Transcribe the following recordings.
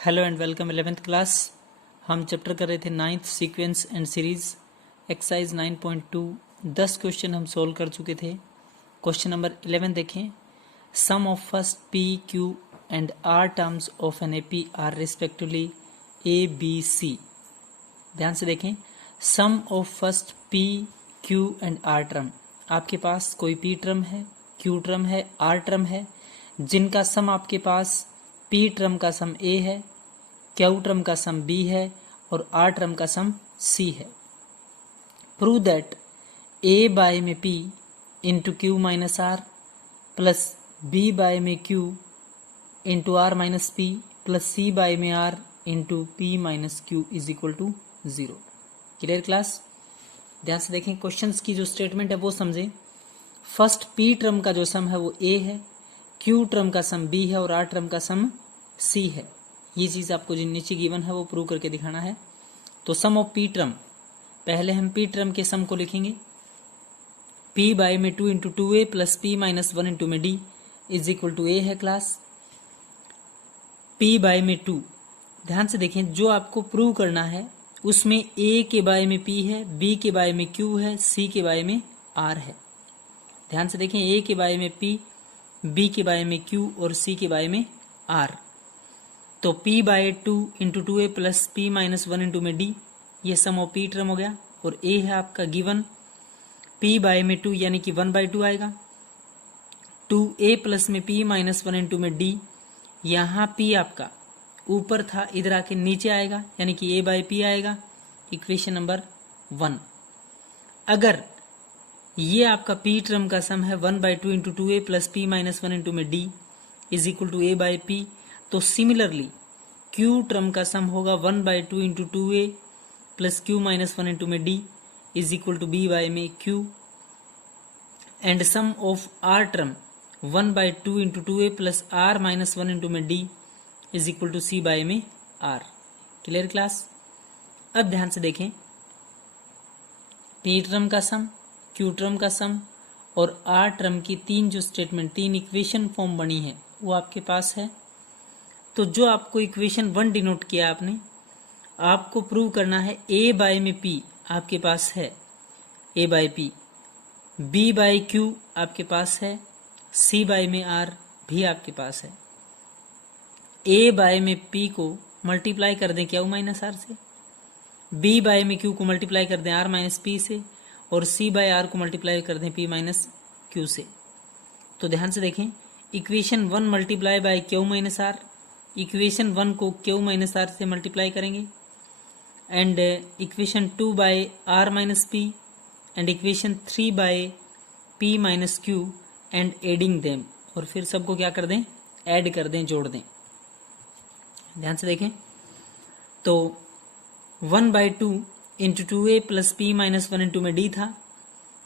Hello and welcome 11th class. हम chapter कर रहे थे 9th sequence and series exercise 9.2। 10 question हम सोल्व कर चुके थे। क्वेश्चन नंबर 11 देखें। Sum of first p q and r terms of an AP are respectively a b c. ध्यान से देखें। Sum of first p q and r term, आपके पास कोई पी टर्म है, क्यू टर्म है, आर टर्म है, जिनका सम आपके पास पी टर्म का सम ए है, क्यू टर्म का सम बी है और आर टर्म का सम सी है। प्रूव दैट ए बाय में p into q minus r plus b by में q into r minus p plus c by में r into p minus q is equal to 0। Clear class? ध्यान से देखें, questions की जो statement है वो समझें। फर्स्ट पी टर्म का जो सम है वो ए है, क्यू टर्म का सम बी है और आर टर्म का सम सी है। ये चीज आपको जो नीचे गिवन है वो प्रूव करके दिखाना है। तो सम ऑफ पी टर्म, पहले हम पी टर्म के सम को लिखेंगे। पी बाय में 2 into 2a plus P minus 1 into में डी इज इक्वल टू ए है क्लास। पी बाय में 2, ध्यान से देखें, जो आपको प्रूव करना है उसमें ए के बाय में पी है, बी के बाय में क्यू है, सी के बाय में आर है। ध्यान से देखें, ए के बाय में पी, बी के बाय में क्यू और सी के बाय में आर। तो p by 2 into 2a plus P minus 1 into में डी, ये सम ऑफ पी टर्म हो गया। और a है आपका गिवन, p बाय में 2 यानी कि 1 बाय 2 आएगा। 2a प्लस में p माइनस 1 इंटू में d, यहाँ p आपका ऊपर था, इधर आके नीचे आएगा यानी कि a बाय p आएगा। Equation number 1। अगर ये आपका p टर्म का सम है 1 by 2 into 2a plus p minus 1 into में d is equal to a by p, तो सिमिलरली क्यू टर्म का सम होगा 1 by 2 into 2a plus q minus 1 into में d is equal to b by में q. And sum of r term 1 by 2 into 2a plus r minus 1 into में d is equal to c by में are. Clear class? अब ध्यान से देखें, P term का सम, Q term का सम और आर टर्म की तीन जो स्टेटमेंट, तीन इक्वेशन फॉर्म बनी है वो आपके पास है। तो जो आपको इक्वेशन 1 डिनोट किया आपने, आपको प्रूव करना है a बाय में p आपके पास है, a by p, b by q आपके पास है, c बाय में r भी आपके पास है। a बाय में p को मल्टीप्लाई कर दें q माइनस r से, b बाय में q को मल्टीप्लाई कर दें r माइनस p से और c बाय r को मल्टीप्लाई कर दें p माइनस q से। तो ध्यान से देखें, equation 1 multiply by q minus r, equation 1 को q माइनस आर से मल्टीप्लाई करेंगे and equation 2 by r minus p and equation 3 by p minus q and adding them, और फिर सबको क्या कर दें, ऐड कर दें, जोड़ दें। ध्यान से देखें, तो 1 by 2 into 2a plus P minus 1 into में डी था।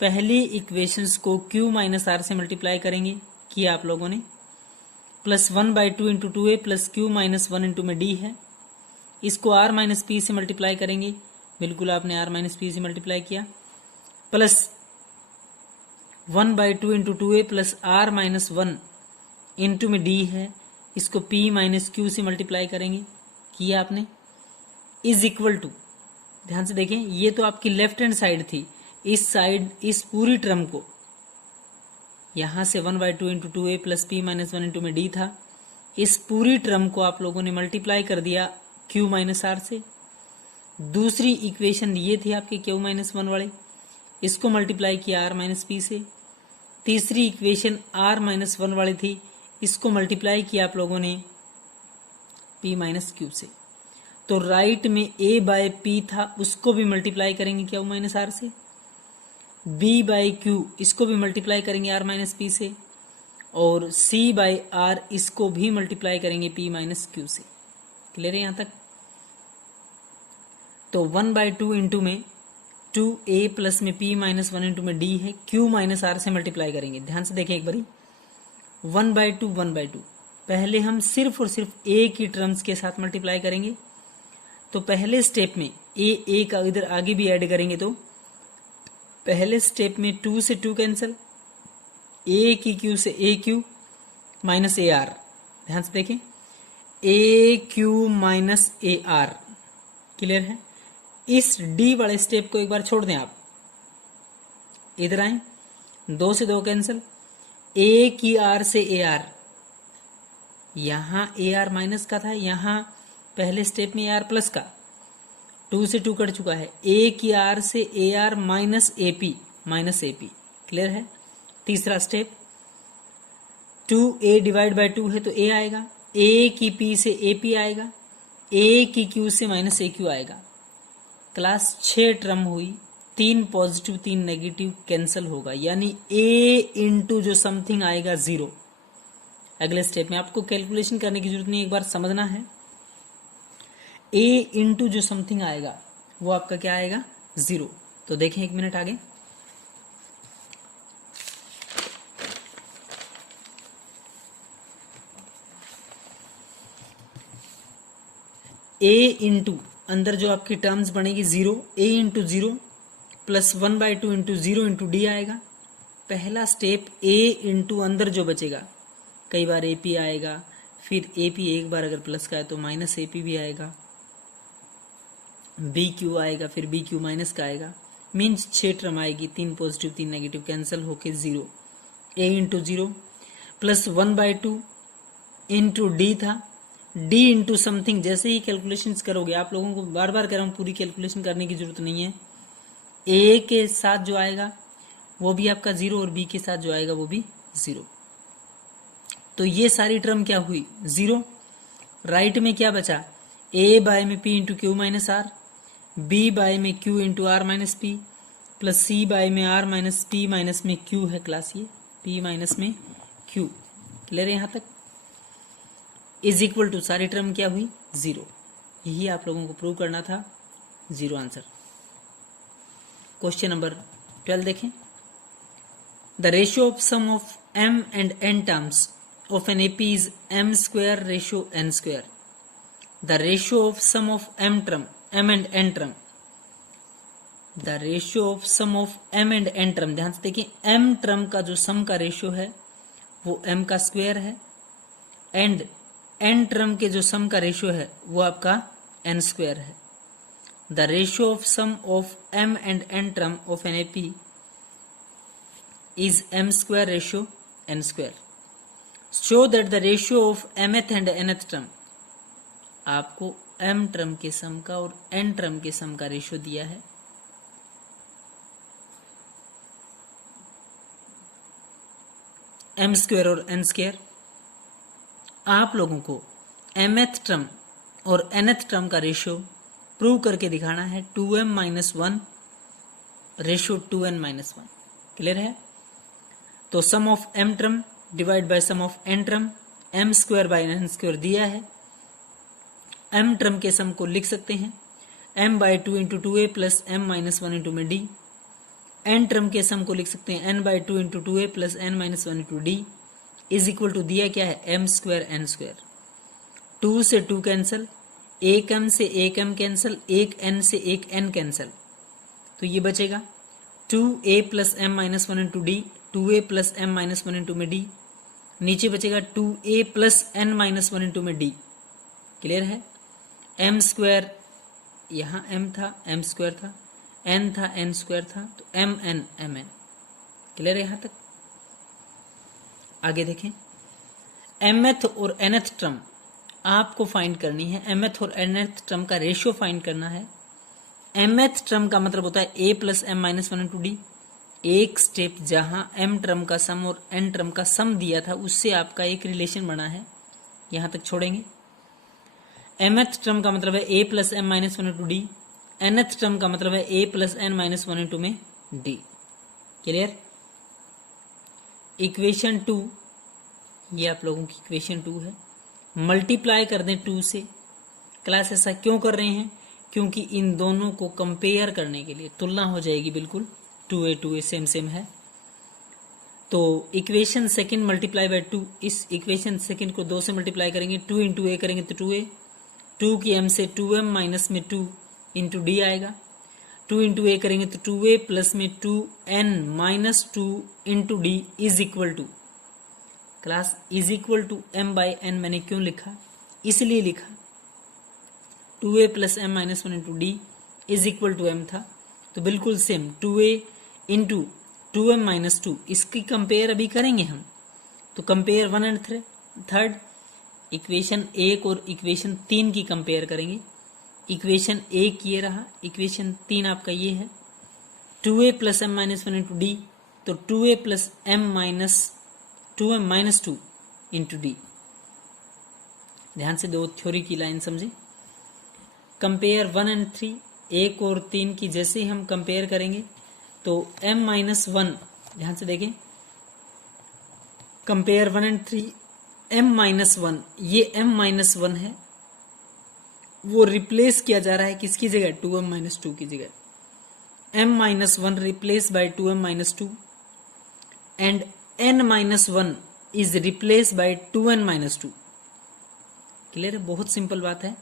पहली इक्वेशंस को q माइनस आर से मल्टीप्लाई करेंगे, किया आप लोगों ने, plus 1 by 2 into 2a plus q minus 1 into में डी है। इसको r माइनस पी से मल्टीप्लाई करेंगे, बिल्कुल आपने r माइनस पी से मल्टीप्लाई किया, plus 1 by 2 into 2a plus r minus 1 into में डी है, इसको p माइनस क्यू से मल्टीप्लाई करेंगे, किया आपने, इज इक्वल टू, ध्यान से देखें, ये तो आपकी लेफ्ट हैंड साइड थी, इस साइड इस पूरी टर्म को, यहां से 1 by 2 into 2a plus P minus 1 into में डी था, इस पूरी टर्म को आप लोगों ने मल्टीप्लाई कर दिया q माइनस आर से। दूसरी इक्वेशन ये थी आपके q माइनस 1 वाले, इसको मल्टीप्लाई किया r माइनस पी से। तीसरी इक्वेशन r माइनस 1 वाली थी, इसको मल्टीप्लाई किया आप लोगों ने p माइनस क्यू से। तो राइट में a बाय p था, उसको भी मल्टीप्लाई करेंगे q माइनस आर से, b बाई क्यू इसको भी मल्टीप्लाई करेंगे r माइनस पी से, और c बाई r इसको भी मल्टीप्लाई करेंगे p माइनस क्यू से। क्लियर है यहां तक? तो 1 बाई 2 इंटू में 2a प्लस में p माइनस 1 इंटू में d है, q माइनस r से मल्टीप्लाई करेंगे। ध्यान से देखें एक बारी, 1 बाई 2 1 बाई 2, पहले हम सिर्फ और सिर्फ a की टर्म्स के साथ मल्टीप्लाई करेंगे। तो पहले स्टेप में a का इधर आगे भी ऐड करेंगे, तो पहले स्टेप में 2 से 2 कैंसिल, a की q से a q minus a r. ध्यान से देखें, a q minus a r. Clear है? इस डी वाले स्टेप को एक बार छोड़ दें आप, इधर आए, 2 से 2 कैंसिल, ए की आर से ए आर, यहां ए आर माइनस का था, यहां पहले स्टेप में ए आर प्लस का, 2 से 2 कट चुका है, ए की आर से A R minus AP, clear है? तीसरा स्टेप 2a डिवाइड बाय 2 है तो a आएगा, a की p से ap आएगा, a की q से माइनस aq आएगा। क्लास 6 टर्म हुई, 3 पॉजिटिव 3 नेगेटिव कैंसिल होगा, यानी a इंटू जो समथिंग आएगा 0। अगले स्टेप में आपको कैलकुलेशन करने की जरूरत नहीं, एक बार समझना है। a इंटू जो समथिंग आएगा वो आपका क्या आएगा? 0। तो देखें 1 मिनट आगे, a इंटू अंदर जो आपकी टर्म्स बनेगी 0, a into 0 plus 1/2 into 0 into D आएगा। पहला स्टेप a इंटू अंदर जो बचेगा, कई बार ap आएगा, फिर ap एक बार अगर प्लस का है तो माइनस ap भी आएगा, bq आएगा, फिर bq माइनस का आएगा, मीन्स 6 टर्म आएगी, 3 पॉजिटिव 3 नेगेटिव कैंसिल होके 0। a into 0 plus 1/2 into D था, डी इंटू समथिंग। जैसे ही कैलकुलेशंस करोगे, आप लोगों को बार बार कह रहा हूं, पूरी कैलकुलेशन करने की जरूरत नहीं है। ए के साथ जो आएगा वो भी आपका 0 और बी के साथ जो आएगा वो भी 0। तो ये सारी टर्म क्या हुई? 0। राइट में क्या बचा? ए बाय में p into q minus r, b by में q into r minus p, plus c by में आर माइनस पी माइनस में क्यू है क्लास, ये पी माइनस में क्यू। क्लियर है यहां तक? इज इक्वल टू सारी टर्म क्या हुई? 0। यही आप लोगों को प्रूव करना था। 0 आंसर। क्वेश्चन नंबर 12 देखें। The ratio of sum of m and n terms of an AP is m square ratio n square. The ratio of sum of m and n term, the ratio of sum of m and n term, ध्यान से देखिए, m term का जो सम का ratio है वो m का square है, एंड n टर्म के जो सम का रेशियो है वो आपका n स्क्वायर है। The ratio of sum of m and n term of an AP is m square ratio n square. Show that the ratio of mth and nth term, आपको m term के sum का और n term के sum का ratio दिया है। m square और n square, आप लोगों को mth टर्म और nth टर्म का रेशियो प्रूव करके दिखाना है। 2m minus 1 ratio 2n minus 1। Clear है? तो sum of m term divide by sum of n term, m square by n square दिया है। m टर्म के सम को लिख सकते हैं m by 2 into 2a plus m minus 1 into में d। n टर्म के सम को लिख सकते हैं n by 2 into 2a plus n minus 1 into d is equal to दिया क्या है? m square n square. 2 से 2 कैंसिल, एक m से एक m कैंसिल, एक n से एक n कैंसिल, तो ये बचेगा 2a plus m minus 1 into d, 2a plus m minus 1 into में d, नीचे बचेगा 2a plus n minus 1 into में d। क्लियर है? m स्क्वायर, यहाँ m था, m स्क्वायर था, n था, n स्क्वायर था, तो mn mn। क्लियर है यहाँ तक? आगे देखें, mth और nth टर्म आपको फाइंड करनी है। mth और nth टर्म का रेशियो फाइंड करना है। mth टर्म का मतलब होता है a plus m minus 1 into D. एक स्टेप जहां m टर्म का सम और n टर्म का सम दिया था, उससे आपका एक रिलेशन बना है, यहां तक छोड़ेंगे। mth टर्म का मतलब है a plus m minus 1 into D, nth term का मतलब है a plus n minus 1 into में d। क्लियर? इक्वेशन 2, ये आप लोगों की इक्वेशन 2 है। मल्टीप्लाई कर दें 2 से। क्लास ऐसा क्यों कर रहे हैं? क्योंकि इन दोनों को कंपेयर करने के लिए तुलना हो जाएगी, बिल्कुल 2a सेम है। तो इक्वेशन सेकंड मल्टीप्लाई बाय 2, इस इक्वेशन सेकंड को 2 से मल्टीप्लाई करेंगे, 2 इंटू a करेंगे तो 2a, 2 की m से 2m माइनस में 2 इंटू डी आएगा, 2 इंटू a करेंगे तो 2a प्लस में 2n minus 2 into d is equal to, class is equal to m by n मैंने क्यों लिखा? इसलिए लिखा 2a plus m minus one into d is equal to m था, तो बिल्कुल same 2a into 2m minus 2, इसकी कंपेयर अभी करेंगे हम। तो कंपेयर 1 एंड 3 इक्वेशन 1 और इक्वेशन 3 की कंपेयर करेंगे। इक्वेशन 1 ये रहा, इक्वेशन 3 आपका ये है 2a plus m minus one into D, तो 2a plus m minus 2m minus 2 into D. ध्यान से दो थ्योरी की लाइन समझे। कंपेयर 1 एंड 3, 1 और 3 की जैसे ही हम कंपेयर करेंगे तो m माइनस 1, ध्यान से देखें, कंपेयर 1 एंड 3, m माइनस 1, ये m माइनस 1 है, वो रिप्लेस किया जा रहा है किसकी जगह, 2m माइनस 2 की जगह। m minus 1 replace by 2m minus 2 and n minus 1 is replace by 2n minus 2। Clear है, बहुत सिंपल बात है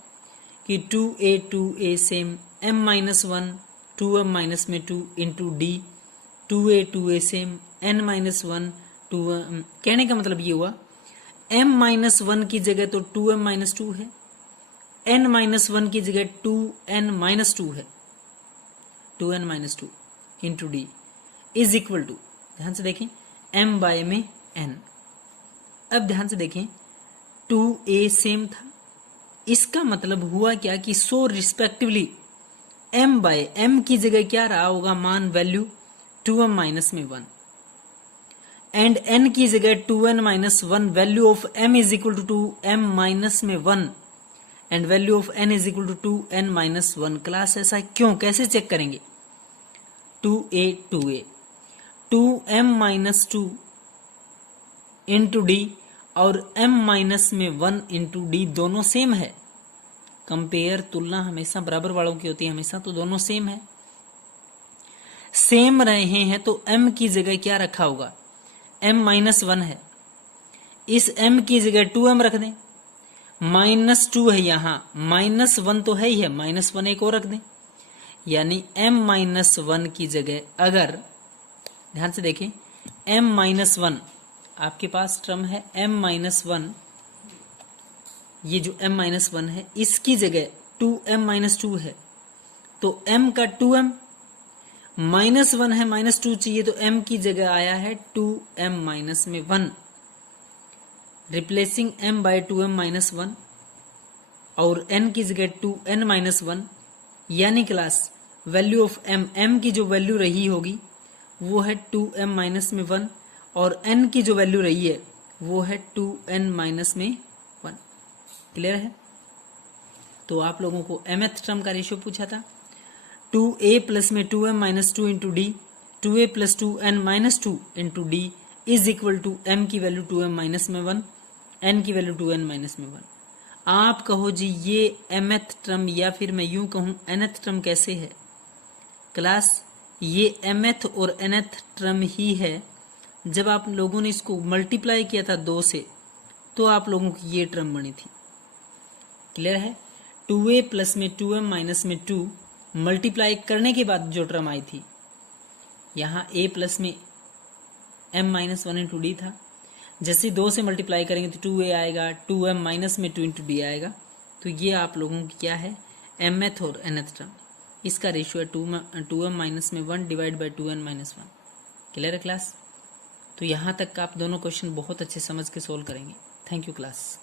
कि 2a same, m minus 1 2m minus में 2 into d, 2a same, n minus 1 2m। कहने का मतलब ये हुआ m माइनस 1 की जगह तो 2m माइनस 2 है, n माइनस 1 की जगह 2n माइनस 2 है, 2n minus 2 into d is equal to, ध्यान से देखें, m बाय में n। अब ध्यान से देखें 2a सेम था, इसका मतलब हुआ क्या कि सो रिस्पेक्टिवली m बाय m की जगह क्या रहा होगा मान, वैल्यू 2m माइनस में 1 एंड n की जगह 2n minus 1, value of m is equal to 2m minus में 1 and value of n is equal to 2n minus 1। Class ऐसा क्यों, कैसे चेक करेंगे, 2a 2m minus 2 into d और m minus में 1 इंटू डी दोनों सेम है। Compare तुलना हमेशा बराबर वालों की होती है हमेशा, तो दोनों सेम है, सेम रहे हैं तो m की जगह क्या रखा होगा, m माइनस 1 है, इस m की जगह 2m रख दें, माइनस 2 है यहाँ, माइनस 1 तो है ही है, माइनस 1 एक और रख दें, यानी m माइनस 1 की जगह अगर, ध्यान से देखें, m माइनस 1 आपके पास टर्म है m माइनस 1, ये जो m माइनस 1 है इसकी जगह 2m माइनस 2 है, तो m का 2m माइनस 1 है, माइनस 2 चाहिए तो m की जगह आया है 2m माइनस में 1, replacing m bye 2m minus 1 और n की जगह 2n माइनस 1, यानी क्लास वैल्यू ऑफ m की जो वैल्यू रही होगी वो है 2m माइनस में 1 और n की जो वैल्यू रही है वो है 2n माइनस में 1। क्लियर है, तो आप लोगों को mth टर्म का रेशियो पूछा था, 2a प्लस में 2m minus 2 into d, 2a plus 2n minus 2 into d is equal to m की वैल्यू 2m माइनस में 1, n की वैल्यू 2n माइनस में 1। आप कहो जी ये mth टर्म या फिर मैं यूं कहूं nth टर्म कैसे है, क्लास ये mth और nth टर्म ही है, जब आप लोगों ने इसको मल्टीप्लाई किया था 2 से तो आप लोगों की ये टर्म बनी थी। क्लियर है, 2a प्लस में 2m माइनस में 2 मल्टीप्लाई करने के बाद जो टर्म आई थी, यहाँ a प्लस में m माइनस 1 इंटू डी था, जैसे 2 से मल्टीप्लाई करेंगे तो 2a आएगा, 2m माइनस में 2 इंटू डी आएगा, तो ये आप लोगों की क्या है mth और nth टर्म, इसका रेशियो है 2m माइनस में 1 divide by 2n minus 1। Clear है क्लास, तो यहाँ तक का आप दोनों क्वेश्चन बहुत अच्छे समझ के सोल्व करेंगे। Thank you class.